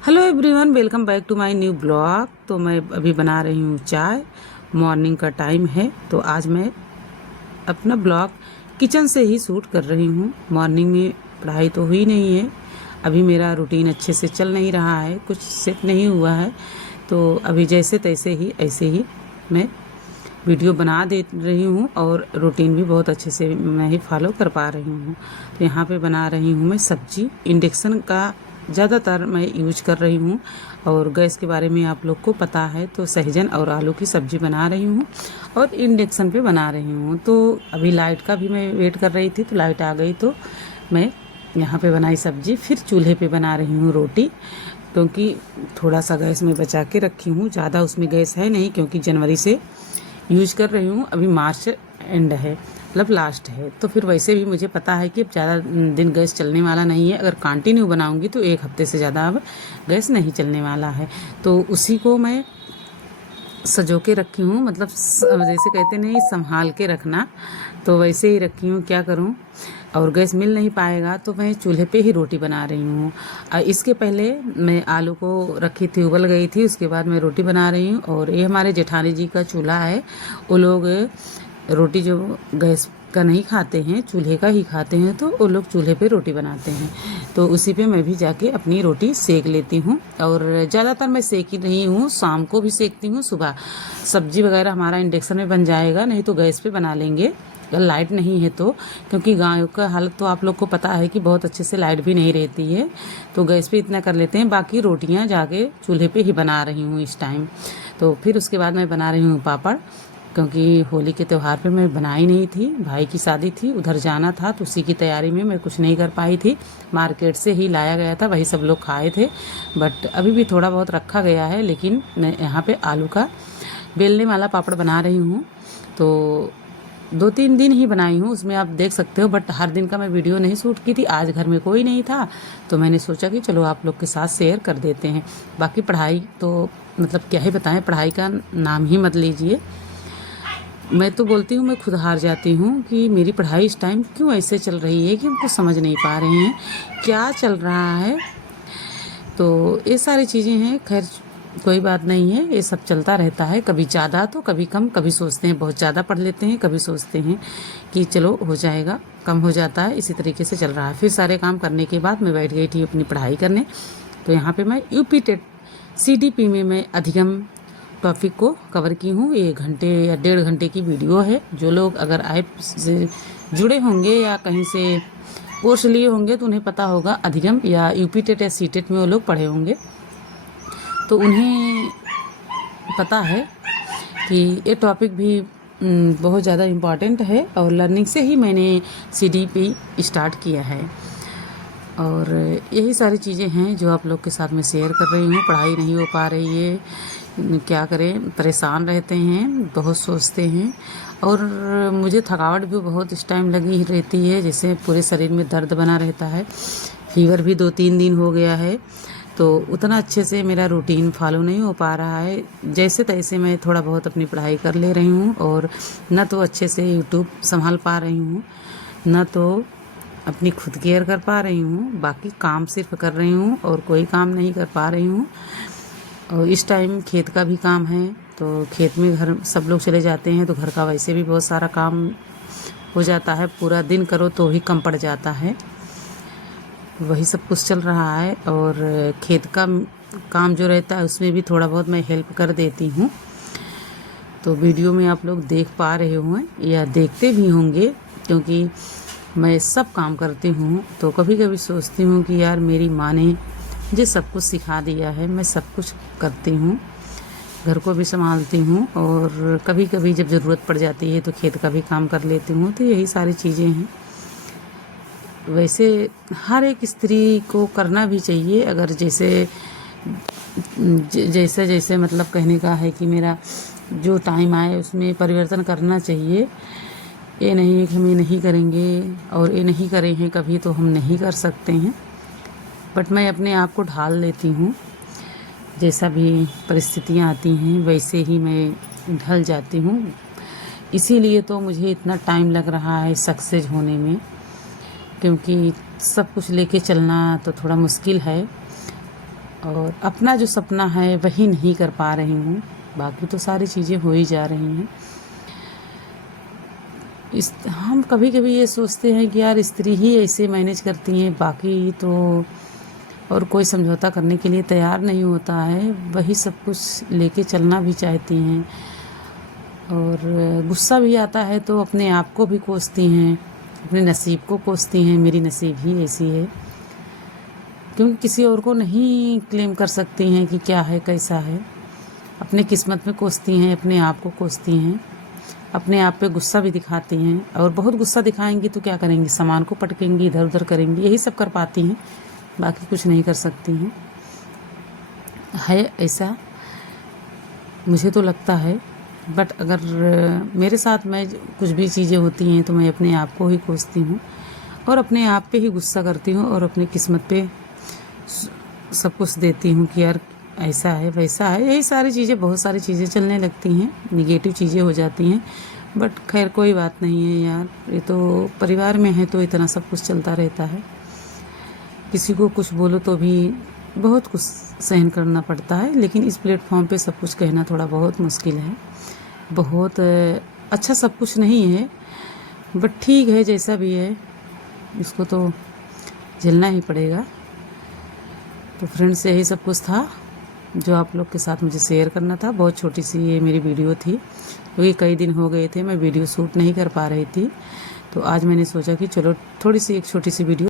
Hello everyone, welcome back to my new blog. तो मैं अभी बना रही हूँ चाय। मॉर्निंग का टाइम है तो आज मैं अपना ब्लॉग किचन से ही शूट कर रही हूँ। मॉर्निंग में पढ़ाई तो हुई नहीं है, अभी मेरा रूटीन अच्छे से चल नहीं रहा है, कुछ सेट नहीं हुआ है। तो अभी जैसे तैसे ही ऐसे ही मैं वीडियो बना दे रही हूँ और रूटीन भी बहुत अच्छे से मैं ही फॉलो कर पा रही हूँ। तो यहाँ पे बना रही हूँ मैं सब्जी। इंडक्शन का ज़्यादातर मैं यूज कर रही हूँ और गैस के बारे में आप लोग को पता है। तो सहजन और आलू की सब्ज़ी बना रही हूँ और इंडक्शन पे बना रही हूँ। तो अभी लाइट का भी मैं वेट कर रही थी, तो लाइट आ गई तो मैं यहाँ पे बनाई सब्ज़ी। फिर चूल्हे पे बना रही हूँ रोटी, क्योंकि थोड़ा सा गैस में बचा के रखी हूँ, ज़्यादा उसमें गैस है नहीं, क्योंकि जनवरी से यूज कर रही हूँ। अभी मार्च एंड है, मतलब लास्ट है। तो फिर वैसे भी मुझे पता है कि अब ज़्यादा दिन गैस चलने वाला नहीं है। अगर कंटिन्यू बनाऊंगी तो एक हफ्ते से ज़्यादा अब गैस नहीं चलने वाला है। तो उसी को मैं सजो के रखी हूँ, मतलब जैसे कहते नहीं संभाल के रखना, तो वैसे ही रखी हूँ। क्या करूँ, और गैस मिल नहीं पाएगा तो मैं चूल्हे पे ही रोटी बना रही हूँ। इसके पहले मैं आलू को रखी थी, उबल गई थी, उसके बाद मैं रोटी बना रही हूँ। और ये हमारे जेठानी जी का चूल्हा है, वो लोग रोटी जो गैस का नहीं खाते हैं, चूल्हे का ही खाते हैं, तो वो लोग चूल्हे पे रोटी बनाते हैं। तो उसी पे मैं भी जाके अपनी रोटी सेक लेती हूँ। और ज़्यादातर मैं सेकी नहीं हूँ, शाम को भी सेकती हूँ, सुबह सब्जी वगैरह हमारा इंडक्शन में बन जाएगा, नहीं तो गैस पे बना लेंगे अगर लाइट नहीं है तो। क्योंकि गाँव का हालत तो आप लोग को पता है कि बहुत अच्छे से लाइट भी नहीं रहती है, तो गैस पे इतना कर लेते हैं। बाकी रोटियां जाके चूल्हे पे ही बना रही हूँ इस टाइम। तो फिर उसके बाद मैं बना रही हूँ पापड़, क्योंकि होली के त्यौहार पे मैं बनाई नहीं थी, भाई की शादी थी, उधर जाना था, तो उसी की तैयारी में मैं कुछ नहीं कर पाई थी। मार्केट से ही लाया गया था, वही सब लोग खाए थे। बट अभी भी थोड़ा बहुत रखा गया है, लेकिन मैं यहाँ पे आलू का बेलने वाला पापड़ बना रही हूँ। तो 2-3 दिन ही बनाई हूँ, उसमें आप देख सकते हो। बट हर दिन का मैं वीडियो नहीं शूट की थी, आज घर में कोई नहीं था, तो मैंने सोचा कि चलो आप लोग के साथ शेयर कर देते हैं। बाकी पढ़ाई तो मतलब क्या ही बताएं, पढ़ाई का नाम ही मत लीजिए। मैं तो बोलती हूँ, मैं खुद हार जाती हूँ कि मेरी पढ़ाई इस टाइम क्यों ऐसे चल रही है कि हम कुछ समझ नहीं पा रहे हैं क्या चल रहा है। तो ये सारी चीज़ें हैं, खैर कोई बात नहीं है, ये सब चलता रहता है, कभी ज़्यादा तो कभी कम। कभी सोचते हैं बहुत ज़्यादा पढ़ लेते हैं, कभी सोचते हैं कि चलो हो जाएगा, कम हो जाता है। इसी तरीके से चल रहा है। फिर सारे काम करने के बाद मैं बैठ गई थी अपनी पढ़ाई करने। तो यहाँ पे मैं यूपी टेट CDP में मैं अधिगम टॉपिक को कवर की हूँ। 1 घंटे या 1.5 घंटे की वीडियो है। जो लोग अगर ऐप से जुड़े होंगे या कहीं से कोर्स लिए होंगे तो उन्हें पता होगा, अधिगम या यूपी टेट या सीटेट में वो लोग पढ़े होंगे, तो उन्हें पता है कि ये टॉपिक भी बहुत ज़्यादा इम्पॉर्टेंट है। और लर्निंग से ही मैंने CDP स्टार्ट किया है। और यही सारी चीज़ें हैं जो आप लोग के साथ मैं शेयर कर रही हूँ। पढ़ाई नहीं हो पा रही है, क्या करें, परेशान रहते हैं, बहुत सोचते हैं। और मुझे थकावट भी बहुत इस टाइम लगी रहती है, जैसे पूरे शरीर में दर्द बना रहता है। फीवर भी 2-3 दिन हो गया है, तो उतना अच्छे से मेरा रूटीन फॉलो नहीं हो पा रहा है। जैसे तैसे मैं थोड़ा बहुत अपनी पढ़ाई कर ले रही हूँ, और न तो अच्छे से यूट्यूब संभाल पा रही हूँ, न तो अपनी खुद केयर कर पा रही हूँ। बाकी काम सिर्फ कर रही हूँ और कोई काम नहीं कर पा रही हूँ। और इस टाइम खेत का भी काम है, तो खेत में घर सब लोग चले जाते हैं, तो घर का वैसे भी बहुत सारा काम हो जाता है, पूरा दिन करो तो भी कम पड़ जाता है। वही सब कुछ चल रहा है। और खेत का काम जो रहता है उसमें भी थोड़ा बहुत मैं हेल्प कर देती हूँ। तो वीडियो में आप लोग देख पा रहे होंगे या देखते भी होंगे, क्योंकि मैं सब काम करती हूँ। तो कभी कभी सोचती हूँ कि यार मेरी माँ ने मुझे सब कुछ सिखा दिया है, मैं सब कुछ करती हूँ, घर को भी संभालती हूँ, और कभी कभी जब ज़रूरत पड़ जाती है तो खेत का भी काम कर लेती हूँ। तो यही सारी चीज़ें हैं। वैसे हर एक स्त्री को करना भी चाहिए, अगर जैसे जैसे जैसे मतलब कहने का है कि मेरा जो टाइम आए उसमें परिवर्तन करना चाहिए। ये नहीं है कि हम ये नहीं करेंगे और ये नहीं करे हैं कभी तो हम नहीं कर सकते हैं। बट मैं अपने आप को ढाल लेती हूँ, जैसा भी परिस्थितियाँ आती हैं वैसे ही मैं ढल जाती हूँ। इसीलिए तो मुझे इतना टाइम लग रहा है सक्सेस होने में, क्योंकि सब कुछ लेके चलना तो थोड़ा मुश्किल है। और अपना जो सपना है वही नहीं कर पा रही हूँ। बाकी तो सारी चीज़ें हो ही जा रही हैं। हम कभी कभी ये सोचते हैं कि यार स्त्री ही ऐसे मैनेज करती हैं, बाकी तो और कोई समझौता करने के लिए तैयार नहीं होता है। वही सब कुछ लेके चलना भी चाहती हैं और गुस्सा भी आता है तो अपने आप को भी कोसती हैं, अपने नसीब को कोसती हैं। मेरी नसीब ही ऐसी है, क्योंकि किसी और को नहीं क्लेम कर सकती हैं कि क्या है कैसा है। अपने किस्मत में कोसती हैं, अपने आप को कोसती हैं, अपने आप पे गुस्सा भी दिखाती हैं। और बहुत गुस्सा दिखाएंगी तो क्या करेंगी, सामान को पटकेंगी, इधर उधर करेंगी, यही सब कर पाती हैं, बाकी कुछ नहीं कर सकती हैं। है ऐसा मुझे तो लगता है। बट अगर मेरे साथ में कुछ भी चीज़ें होती हैं तो मैं अपने आप को ही कोसती हूँ और अपने आप पे ही गुस्सा करती हूँ और अपनी किस्मत पे सब कुछ देती हूँ कि यार ऐसा है वैसा है। यही सारी चीज़ें, बहुत सारी चीज़ें चलने लगती हैं, निगेटिव चीज़ें हो जाती हैं। बट खैर कोई बात नहीं है यार, ये तो परिवार में है तो इतना सब कुछ चलता रहता है। किसी को कुछ बोलो तो भी बहुत कुछ सहन करना पड़ता है, लेकिन इस प्लेटफॉर्म पे सब कुछ कहना थोड़ा बहुत मुश्किल है। बहुत अच्छा सब कुछ नहीं है, बट ठीक है जैसा भी है, इसको तो झेलना ही पड़ेगा। तो फ्रेंड्स, यही सब कुछ था जो आप लोग के साथ मुझे शेयर करना था। बहुत छोटी सी ये मेरी वीडियो थी, क्योंकि कई दिन हो गए थे मैं वीडियो शूट नहीं कर पा रही थी। तो आज मैंने सोचा कि चलो थोड़ी सी एक छोटी सी वीडियो